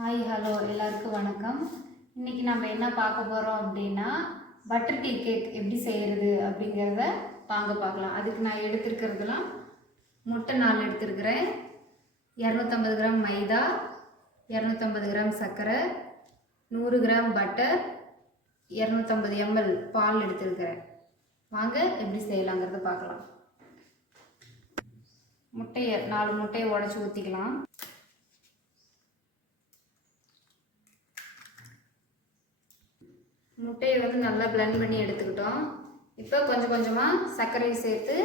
Hi hello எல்லாருக்கும் வணக்கம். இன்றைக்கி நம்ம என்ன பார்க்க போகிறோம் அப்படின்னா பட்டர் டீ கேக் எப்படி செய்கிறது அப்படிங்கிறத வாங்க பார்க்கலாம். அதுக்கு நான் எடுத்துருக்கிறதுலாம் முட்டை நாலு எடுத்துருக்கிறேன். இரநூத்தம்பது கிராம் மைதா இரநூத்தம்பது கிராம் சர்க்கரை நூறு கிராம் பட்டர் இரநூத்தம்பது எம்எல் பால் எடுத்துருக்கிறேன். வாங்க எப்படி செய்யலாங்கிறத பார்க்கலாம். முட்டையை நாலு முட்டையை உடச்சி ஊற்றிக்கலாம் முட்டையை வந்து நல்லா பிளெண்ட் பண்ணி எடுத்துக்கிட்டோம். இப்போ கொஞ்சம் கொஞ்சமாக சர்க்கரையை சேர்த்து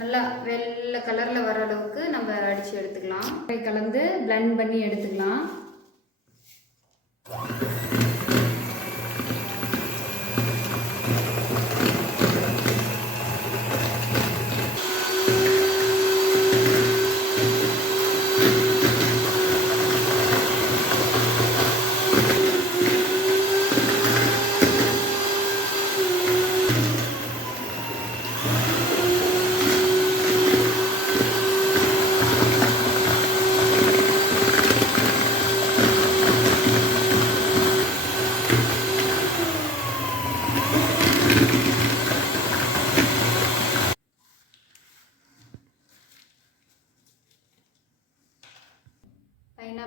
நல்லா வெள்ளை கலரில் வர அளவுக்கு நம்ம அடித்து எடுத்துக்கலாம். சர்க்கரை கலந்து பிளெண்ட் பண்ணி எடுத்துக்கலாம்.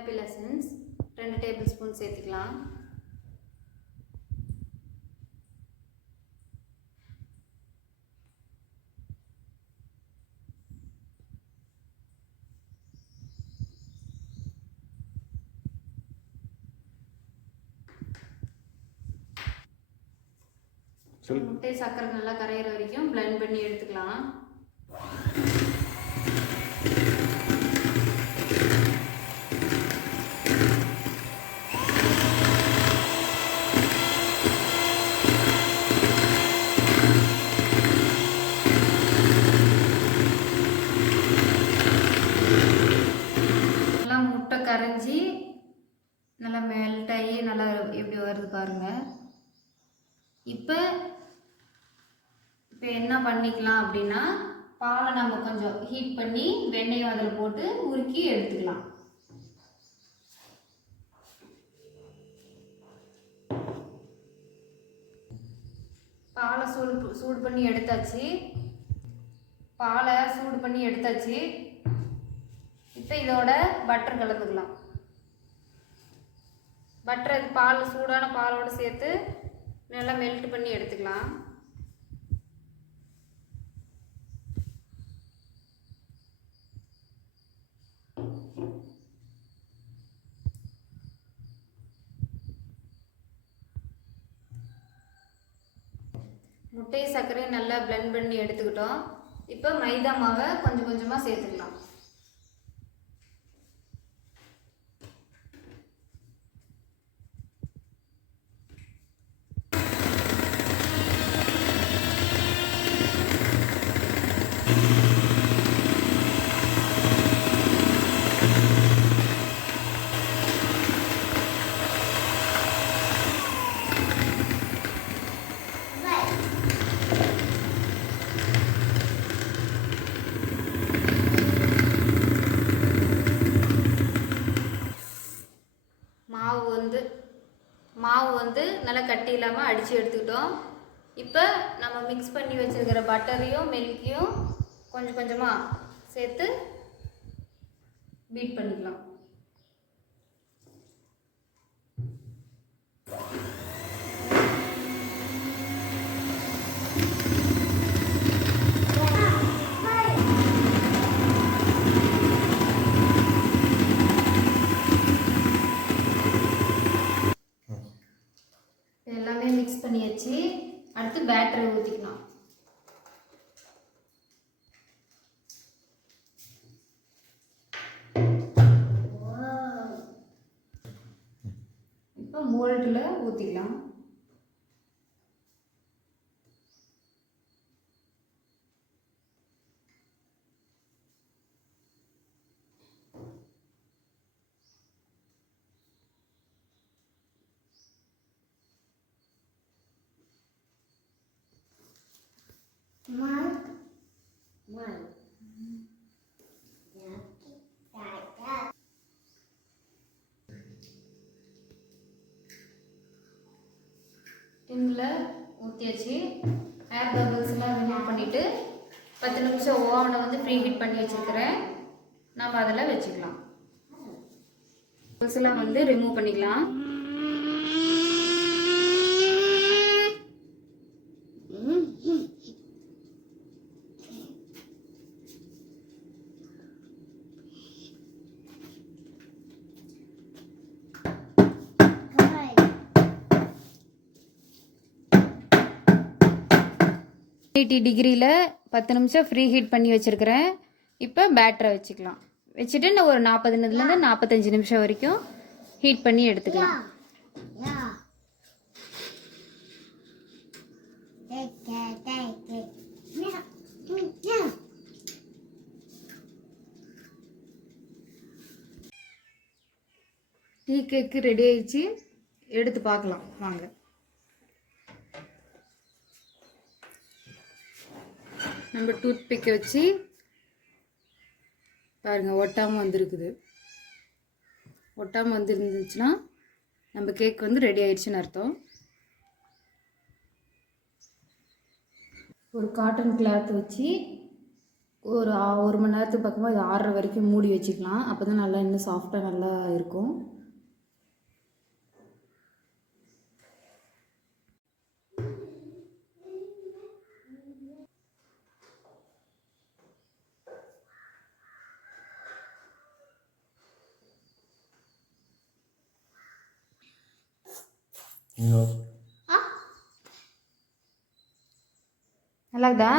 பைனாப்பிள் எசன்ஸ் ரெண்டு டேபிள் ஸ்பூன் சேர்த்துக்கலாம் முட்டை சர்க்கரை நல்லா கரையிற வரைக்கும் blend பண்ணி எடுத்துக்கலாம் நல்லா முட்டை கரைஞ்சி நல்லா மெல்ட் ஆகி நல்லா எப்படி வருது பாருங்க. இப்போ இப்போ என்ன பண்ணிக்கலாம் அப்படின்னா பாலை நம்ம கொஞ்சம் ஹீட் பண்ணி வெண்ணெயும் அதில் போட்டு உருக்கி எடுத்துக்கலாம். பாலை சூடு சூடு பண்ணி எடுத்தாச்சு. பாலை சூடு பண்ணி எடுத்தாச்சு. இப்போ இதோட பட்டர் கலந்துக்கலாம். பட்டர் பால் சூடான பாலோடு சேர்த்து நல்லா மெல்ட் பண்ணி எடுத்துக்கலாம். முட்டை சர்க்கரையும் நல்லா பிளெண்ட் பண்ணி எடுத்துக்கிட்டோம். இப்போ மைதா மாவை கொஞ்சம் கொஞ்சமாக சேர்த்துக்கலாம் மாவு வந்து மாவு வந்து நல்லா கட்டி இல்லாமல் அடித்து எடுத்துக்கிட்டோம். இப்போ நம்ம மிக்ஸ் பண்ணி வச்சுருக்கிற பட்டரையும் மில்கையும் கொஞ்சம் கொஞ்சமாக சேர்த்து பீட் பண்ணிக்கலாம் இது எல்லாமே மிக்ஸ் பண்ணியாச்சு அடுத்து பேட்டரை ஊற்றிக்கலாம் இப்போ மோல்டில் ஊற்றிக்கலாம் டின்னில் ஊற்றியாச்சு ஏர் பபிள்ஸ்லாம் ரிமூவ் பண்ணிவிட்டு பத்து நிமிஷம் ஓவனை வந்து ப்ரீ ஹீட் பண்ணி வச்சுருக்கிறேன். நம்ம அதில் வச்சுக்கலாம். பபிள்ஸ்லாம் வந்து ரிமூவ் பண்ணிக்கலாம். எயிட்டி டிகிரியில் பத்து நிமிஷம் ஃப்ரீ ஹீட் பண்ணி வச்சுருக்கிறேன். இப்போ பேட்டரை வச்சுக்கலாம். வச்சுட்டு நான் ஒரு நாற்பது நிமிஷத்துலேருந்து நாற்பத்தஞ்சு நிமிஷம் வரைக்கும் ஹீட் பண்ணி எடுத்துக்கலாம். டீ கேக்கு ரெடி ஆயிடுச்சு. எடுத்து பார்க்கலாம். வாங்க. நம்ம டூத் பிக்கை வச்சு பாருங்கள் ஒட்டாமல் வந்திருக்குது. ஒட்டாமல் வந்துருந்துச்சுன்னா நம்ம கேக் வந்து ரெடி ஆயிடுச்சுன்னு அர்த்தம். ஒரு காட்டன் கிளாத் வச்சு ஒரு ஒரு மணி நேரத்துக்கு பக்கமாக இது ஆறுற வரைக்கும் மூடி வச்சுக்கலாம். அப்போ தான் நல்லா இன்னும் சாஃப்டாக நல்லா இருக்கும். நல்லா இருக்குதா